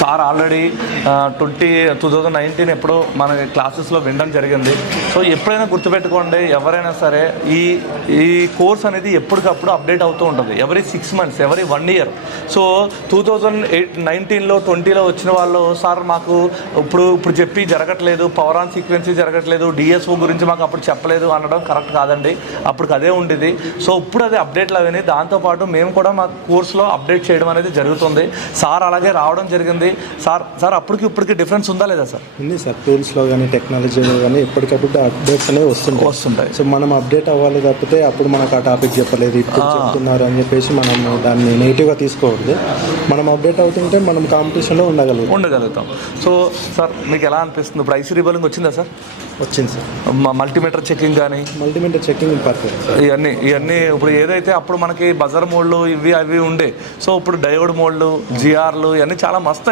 Sir already 2019 ఎప్పుడో మన క్లాసెస్లో వినడం జరిగింది. సో ఎప్పుడైనా గుర్తుపెట్టుకోండి, ఎవరైనా సరే ఈ కోర్స్ అనేది ఎప్పటికప్పుడు అప్డేట్ అవుతూ ఉంటుంది. Every 6 months, every 1 year. So 2019లో 20లో వచ్చిన వాళ్ళు సార్ మాకు ఇప్పుడు చెప్పి జరగట్లేదు, పవర్ ఆన్ సీక్వెన్సీ జరగట్లేదు, డిఎస్ఓ గురించి మాకు అప్పుడు చెప్పలేదు అనడం కరెక్ట్ కాదండి. అప్పటికి అదే ఉండేది. సో ఇప్పుడు అది అప్డేట్లు అవన్నీ, దాంతోపాటు మేము కూడా మా కోర్సులో అప్డేట్ చేయడం అనేది జరుగుతుంది. సార్ అలాగే రావడం జరిగింది. సార్ అప్పటికి ఇప్పటికి డిఫరెన్స్ ఉందా లేదా సార్? ఉంది సార్. టూల్స్లో కానీ టెక్నాలజీలో కానీ ఎప్పటికప్పుడు అప్డేట్స్ అనేవి వస్తుంటాయి. సో మనం అప్డేట్ అవ్వాలి తప్పితే అప్పుడు మనకు ఆ టాపిక్ చెప్పలేదు, ఇప్పుడు చెప్తున్నారు అని చెప్పేసి మనం దాన్ని నెగిటివ్గా తీసుకోవద్దు. మనం అప్డేట్ అవుతుంటే మనం కాంపిటీషన్లో ఉండగలుగుతాం. సో సార్ మీకు ఎలా అనిపిస్తుంది? ఇప్పుడు ఐసీ రీబోలింగ్ వచ్చిందా సార్? వచ్చింది సార్. మల్టీమీటర్ చెకింగ్ కానీ పర్ఫెక్ట్. ఇవన్నీ ఇప్పుడు ఏదైతే అప్పుడు మనకి బజర్ మోడ్లు ఇవి అవి ఉండే, సో ఇప్పుడు డయోడ్ మోడ్లు, జిఆర్లు ఇవన్నీ చాలా మస్తు